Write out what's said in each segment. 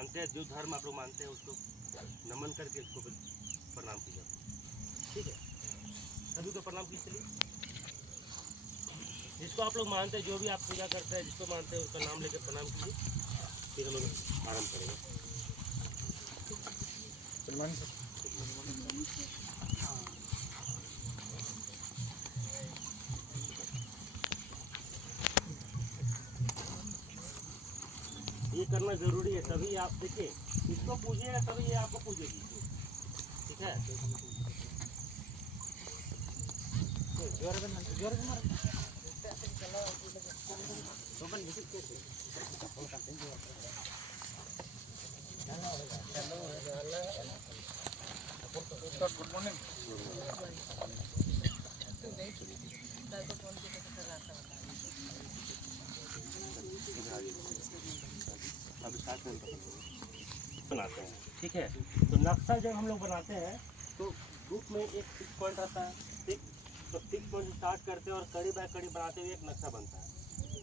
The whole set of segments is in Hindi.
मानते हैं, जो धर्म आप लोग मानते हैं उसको नमन करके उसको प्रणाम कीजिए, ठीक है। सभी को प्रणाम कीजिए। चलिए, जिसको आप लोग मानते हैं, जो भी आप पूजा करते हैं, जिसको मानते हैं उसका नाम लेकर प्रणाम कीजिए, फिर हम लोग आरम्भ करेंगे। ये करना जरूरी है, तभी आप देखिए इसको पूजिएगा तभी ये आपको पूजेगी, ठीक है। Good morning. बनाते हैं, ठीक है। तो नक्शा जब हम लोग बनाते हैं तो ग्रुप में एक 6 पॉइंट आता है, ठीक। तो 6 पॉइंट स्टार्ट करते हैं और कड़ी बाय कड़ी बनाते हुए एक नक्शा बनता है।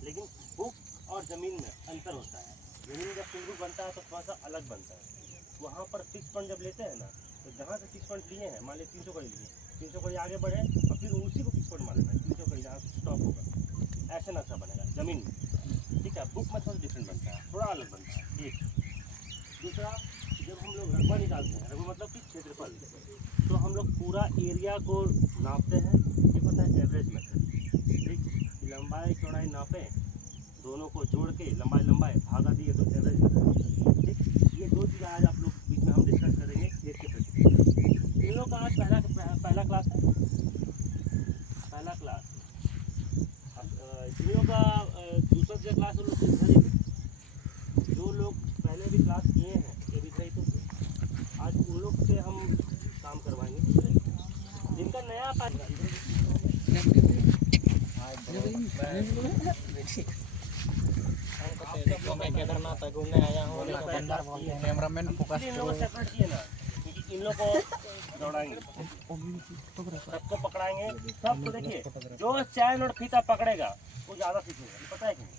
लेकिन बुक और ज़मीन में अंतर होता है। ज़मीन जब सिंगल बनता है तो थोड़ा सा अलग बनता है। वहाँ पर 6 पॉइंट जब लेते हैं ना, तो जहाँ से 6 पॉइंट लिए हैं, मान लीजिए 300 कड़ी लिए, 300 कड़ी आगे बढ़े और फिर उसी को 6 पॉइंट मानना है, 300 कड़ी जहाँ स्टॉप होगा, ऐसे नक्शा बनेगा ज़मीन में, ठीक है। बुक में थोड़ा डिफरेंट बनता है, थोड़ा अलग बनता है। एक दूसरा, जब हम लोग रकबा निकालते हैं, रकबा मतलब कि क्षेत्रफल, तो हम लोग पूरा एरिया को नापते हैं। ये पता है एवरेज मेथड, ठीक। लंबाई चौड़ाई नापें, दोनों को जोड़ के लंबाई भागा दिए तो एवरेज मेथड, ठीक। ये दो चीज़ आज आप लोग बीच में हम डिस्कस करेंगे खेत के प्रति। इन लोग का आज पहला क्लास है, पहला क्लास। इन लोग का दूसरा क्लास हम लोग जो लोग पहले भी क्लास किए हैं, ये दिख रही, तो आज उन लोग से हम काम करवाएंगे जिनका नया मैं केदारनाथ घूमने आया हूँ। कैमरामैन फोकस इन लोगों को सेपरेट किए ना, क्योंकि इन लोग को दौड़ाएंगे, सबको पकड़ाएंगे। सबको देखिए, जो चैन और फीता पकड़ेगा वो ज़्यादा सीखेगा, पता है कि नहीं?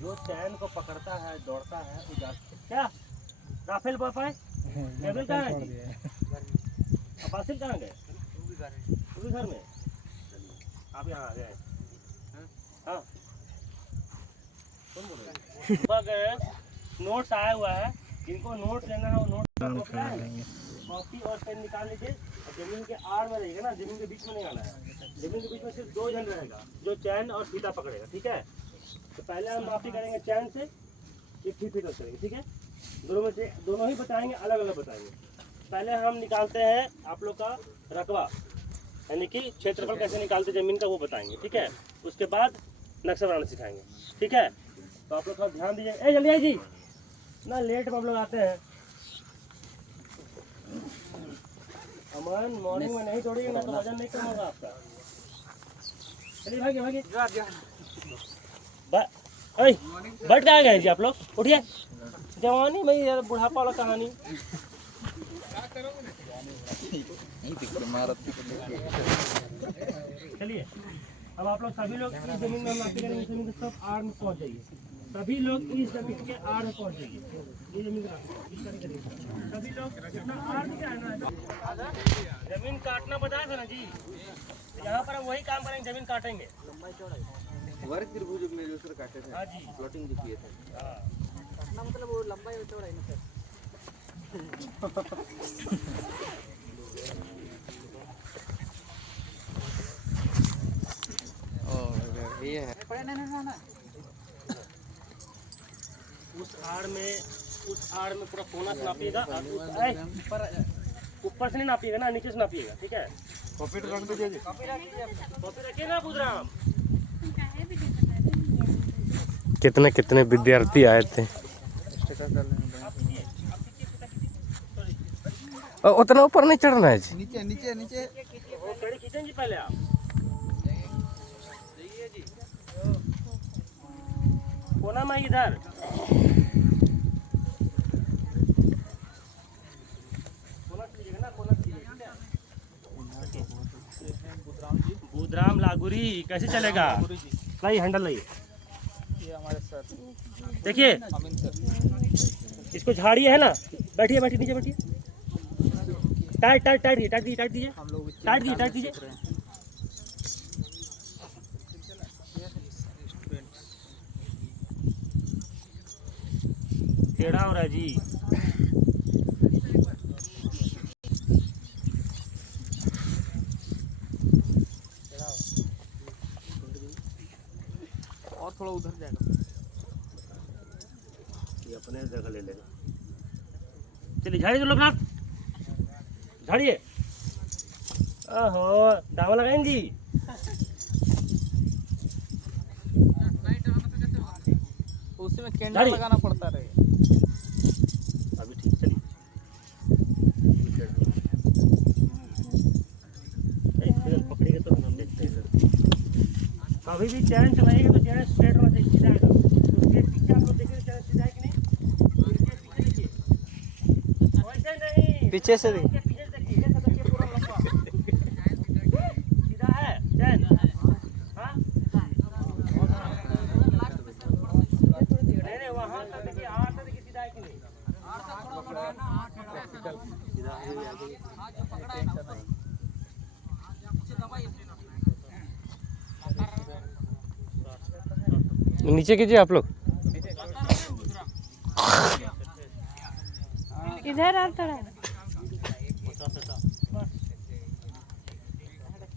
जो चैन को पकड़ता है, दौड़ता है, वो ज़्यादा। क्या राफेल पाए टेबल कहाँ है? अब्बासिल कहाँ गए? वो भी घर में। आप यहाँ आ गए? हाँ, कौन बोल रहे हैं? नोट्स आया हुआ है, जिनको नोट्स लेना है वो नोट्स कॉपी और पेन निकाल लीजिए। और जमीन के आड़ में रहेगा ना, जमीन के बीच में नहीं आना है। जमीन के बीच में सिर्फ 2 जन रहेगा, जो चैन और फीता पकड़ेगा, ठीक है। तो पहले हम मापी करेंगे चैन से, एक फीता करेंगे, ठीक है। दोनों में से दोनों ही बताएंगे, अलग अलग बताएंगे। पहले हम निकालते हैं आप लोग का रकबा, यानी कि क्षेत्रफल कैसे निकालते जमीन का, वो बताएंगे, ठीक है। उसके बाद नक्शा बनाना सिखाएंगे, ठीक है। तो आप लोग थोड़ा ध्यान दीजिए। ए जल्दी आइए जी, ना लेट में हम लोग आते हैं। अमन मॉर्निंग में नहीं तोड़िए ना, तो वजन नहीं कम होगा आपका। चलिए भागिए भागिए। बैठ कहाँ गए जी आप लोग? उठिए। जवानी में यार बुढ़ापा वाला कहानी। चलिए, अब आप लोग सभी लोग इस जमीन में हम नापी करेंगे, इस जमीन के सब आड़ में पहुँच जाइए। सभी लोग इस जमीन के आड़ में पहुँच जाइए। ये जमीन सभी लोग कितना आड़ में क्या है ना, जमीन काटना बताया था ना जी। यहाँ पर हम वही काम करेंगे, जमीन काटेंगे। वर्ग त्रिभुज में जो सर काटे थे, हाँ जी, प्लॉटिंग जो किए थे, हाँ काटना मतलब वो लंबाई और चौड़ाई ना सर। ये है। उस आड़ में पूरा कोना से नापिएगा। ऊपर से नहीं नापिएगा ना, नीचे से नापिएगा, ठीक है। कॉपी रख दीजिए जी। कॉपी रखिए ना बुधराम। कितने कितने विद्यार्थी आए थे? उतना ऊपर नहीं चढ़ना है जी। नीचे नीचे नीचे वो कड़ी खींचें जी पहले आप। कोना में इधर बुधराम लागुरी कैसे चलेगा? लाइए हैंडल लाइए। ये हमारे सर देखिए अमीन सर। इसको झाड़िए है ना, बैठिए बैठिए नीचे बैठिए, टाइट टाइट टाइट टाइट दीजिए टाइट दीजिए टाइट दीजिए टाइट दीजिए। टेढ़ा हो रहा है जी। और थोड़ा उधर जाएगा, ये अपने जगह ले लेगा। चलिए झाड़िए लोकनाथ, झाड़िए। ओहो दावा लगाएंगे जी। उसी में कैंडल झाड़िए। लगाना पड़ता रहे। अभी ठीक, चलिए पकड़ेंगे तो हम देखते हैं सर। कभी भी चैन चलाएंगे तो चैन स्ट्रेट होना चाहिए, सीधा आएगा। उसके पीछे आप लोग देखिए चैन सीधा है कि नहीं, उसके पीछे देखिए, वैसे नहीं, पीछे से देखिए। उसके पीछे देखिए, ऐसा देखिए पूरा लंबा सीधा है चैन। हाँ नहीं वहाँ तक देखिए, यहाँ तक देखिए सीधा है कि नहीं। नीचे कीजिए आप लोग। इधर आ थोड़ा।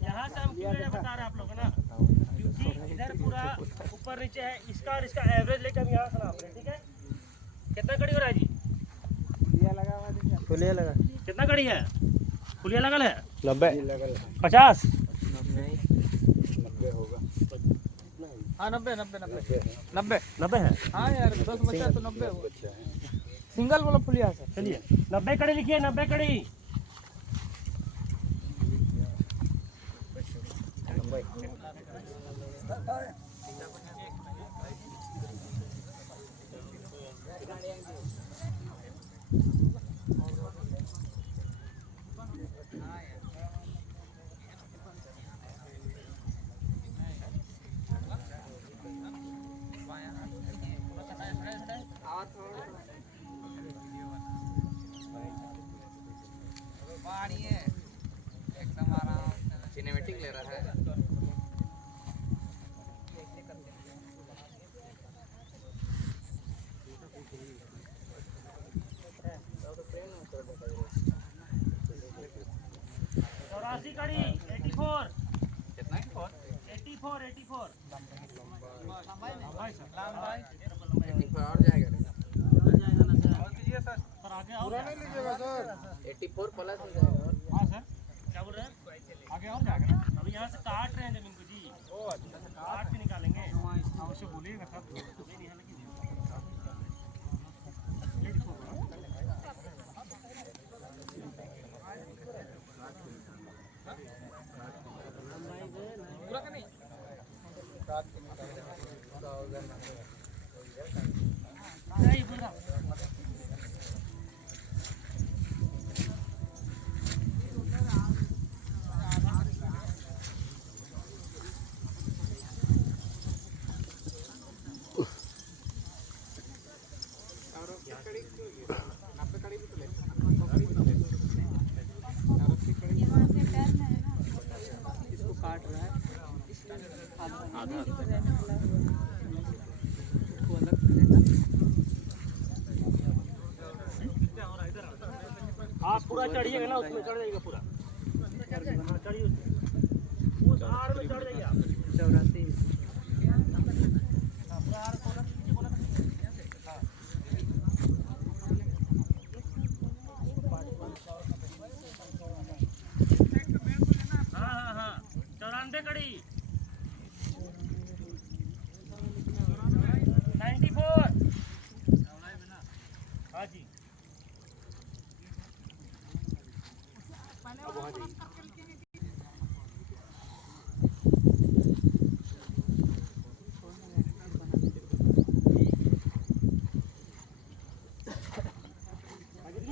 यहाँ से हम क्यों बता रहे हैं आप लोग ना, क्योंकि इधर पूरा ऊपर नीचे है, इसका और इसका एवरेज लेकर हम यहाँ से नाप रहे हैं, ठीक है। कितना कड़ी हो रहा है जी? खुलिया लगा, कितना कड़ी है? खुलिया लगल है 90 50। हाँ 90 90 90 90 90 है। हाँ यार 10 बच्चा तो 90 होगा। सिंगल वाला फुलिया है सर। चलिए 90 कड़ी लिखिए, 90 कड़ी। एकदम आराम सिनेमेटिक ले रहा है। चौरासी कड़ी 84। कितना 84 84 और जाएगा सर, आगे और नहीं लीजिएगा सर। 84 प्लस हो जाएगा। हाँ सर, क्या बोल रहे हैं? आगे और जाएगा ना, अभी यहाँ से काट रहे हैं जमीन को जी। ओ अच्छा, काट के निकालेंगे। उससे बोलिएगा सर। पूरा का नहीं नहीं बोल रहा। इसको काट रहा है आधा आप पूरा चढ़िएगा ना, उसमें चढ़ जाइएगा पूरा। हाँ, चढ़िए उस आर में चढ़ जाइए आप। 84 हाँ, पूरा आर कोना से नीचे, कोना से नीचे। हाँ हाँ हाँ 94 कड़ी 94। हाँ जी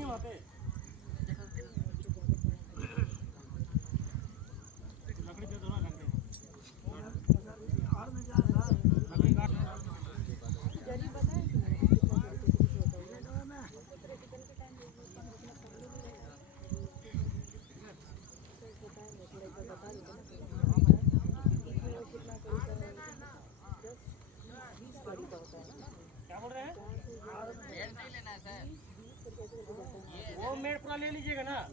वहाँ पे लकड़ी दे दो ना, लकड़ी काट वो मेड़ पूरा ले लीजिएगा ना।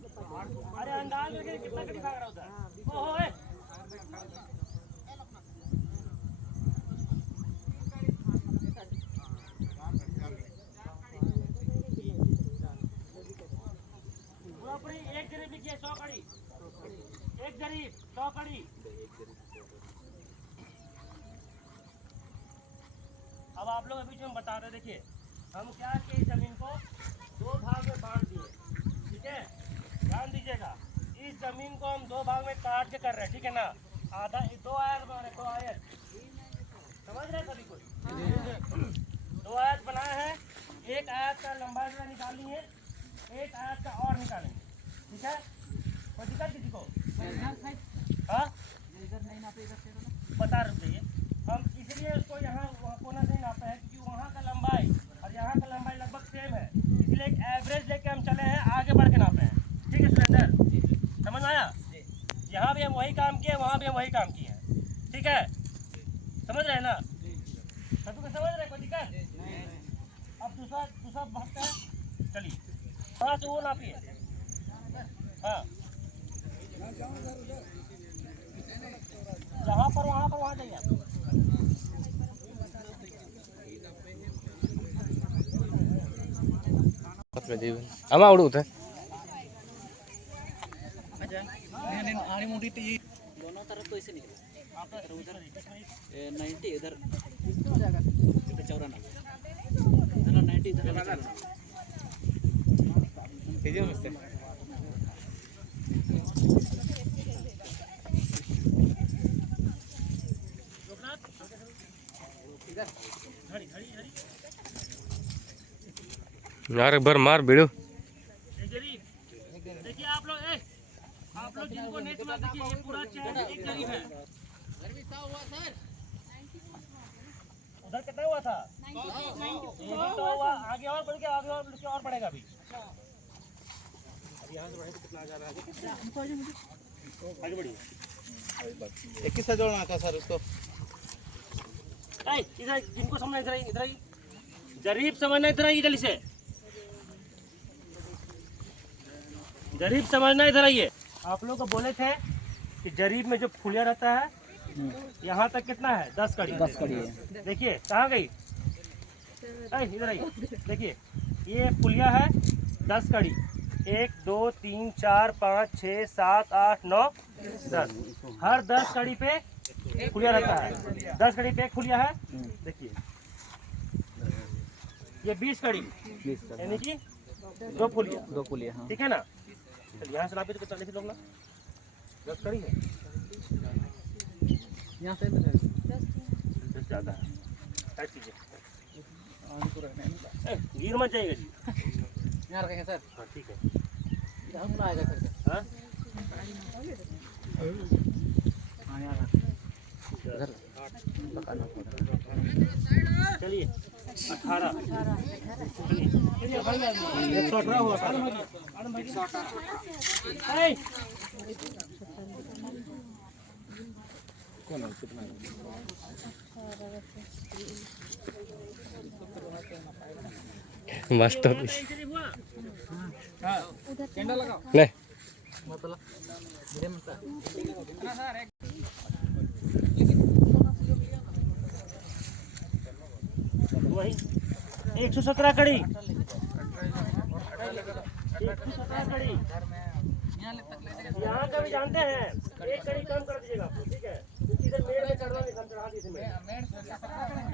अरे अंदाज में कितना कड़ी भाग रहा उधर। ओहो ए। पूरा पूरी एक जरीब लिखिए 100 कड़ी। एक जरीब 100 कड़ी। अब आप लोग अभी जो हम बता रहे, देखिए हम क्या कि इस जमीन को 2 भाग में बांट दिए, ठीक है। ध्यान दीजिएगा, इस जमीन को हम 2 भाग में काट के कर रहे हैं, ठीक है ना। आधा 2 आयत बना रहे, 2 आयत, समझ रहे सभी कोई। 2 आयत बनाए हैं, एक आयत का लंबाई जो निकालनी है, एक आयत का और निकालेंगे, ठीक है। कोई दिक्कत किसी को? हाँ बता रहे थे, हम इसलिए उसको यहाँ कोना से नापे हैं क्योंकि वहाँ का लंबाई और यहाँ का लंबाई लगभग सेम है, इसलिए एक एवरेज लेके हम चले हैं, आगे बढ़ के नापे हैं, ठीक है सुरेंद्र, समझ आया। यहाँ भी हम वही काम किए, वहाँ भी हम वही काम किए हैं, ठीक है। समझ रहे हैं ना सभी को, समझ रहे हैं, कोई दिक्कत? अब दूसरा भागता है, चलिए वहाँ से वो नापिए। हाँ जहाँ पर वहाँ जाइए आप। आमा उड़ू थे दोनों तरफ तो ऐसे निकला। उधर 90 इधर 94 इधर 90 इधर 94। यार एक बार मार भिड़ो। देखिए आप लोग जिनको नेट में देखिए, ये पूरा चैन एक जरीब है। उधर कितना हुआ था? 90 तो हुआ, आगे और बढ़ के और बढ़ेगा अभी। अब यहाँ से बढ़े तो कितना आ जा रहा है? आगे बढ़िए। 21 से जोड़ना था सर उसको। इधर जिनको समझना, इधर ही जरीब समझना, इधर ही जल्दी से जरीब समझना, इधर आइए। आप लोग को बोले थे कि जरीब में जो फुलिया रहता है यहाँ तक कितना है? 10 कड़ी। 10 कड़ी है। देखिए कहाँ गई? इधर आइए, देखिए ये फुलिया है 10 कड़ी। 1 2 3 4 5 6 7 8 9 10। हर 10 कड़ी पे फुलिया रहता है। 10 कड़ी पे एक फुलिया है। देखिए ये 20 कड़ी, यानी कि 2 फुलिया, हाँ। ठीक है ना। यहाँ से नापे तो कितना लिख लोग ना? 10 कड़ी है, यहाँ से 10 ज़्यादा है। टाइट कीजिए, गिर मत जाएगा जी। यहाँ रखेंगे सर। हाँ ठीक है। यहाँ आएगा सर। हाँ चलिए 18 118 हुआ था। मास्टर लगाओ नहीं वही 117 कड़ी, 117 कड़ी। यहाँ का भी जानते हैं, एक कड़ी कम कर दीजिएगा आप, ठीक है। इधर मेड़ में चढ़ा नहीं, हम चढ़ा दीजिए मेड़।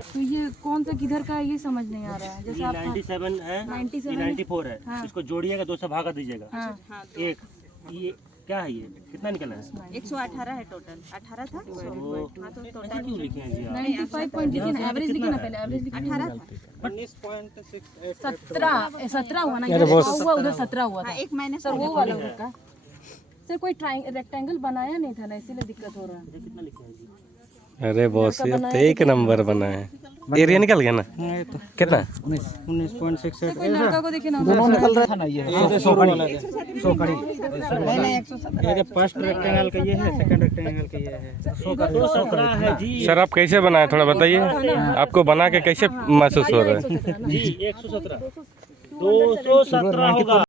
तो ये कौन सा किधर का है ये समझ नहीं आ रहा है। जैसे ये आप 97 है, 97 ये 94 है। हाँ। इसको जोड़िएगा, 2 से भागा दीजिएगा। हाँ। एक ये क्या है, ये कितना निकला है? 118 है टोटल। 18 था। वो हाँ तो ऐसा टोटल क्यों लिखे हैं जी आप? 95 पॉइंट लिखिए ना, एवरेज लिखिए ना, पहले एवरेज लिखिए। 18 था। 17 हुआ ना, ये हुआ उधर 17 हुआ था। हाँ, एक महीने सर वो वाला उधर का सर कोई रेक्टेंगल बनाया नहीं था ना, इसीलिए दिक्कत हो रहा है। कितना लिखे हैं जी? अरे बॉस ये तो एक नंबर बना है। एरिया निकल गया ना? कितना? 19.68। कोई लड़का को देखिए ना, दोनों निकल रहा था ना। ये 100 कड़ी। ये जो फर्स्ट रेक्टेंगल का ये है, सेकंड रेक्टेंगल का ये है। 217 है जी। सर आप कैसे बनाए थोड़ा बताइए, आपको बना के कैसे महसूस हो रहा है? जी 117 217 होगा।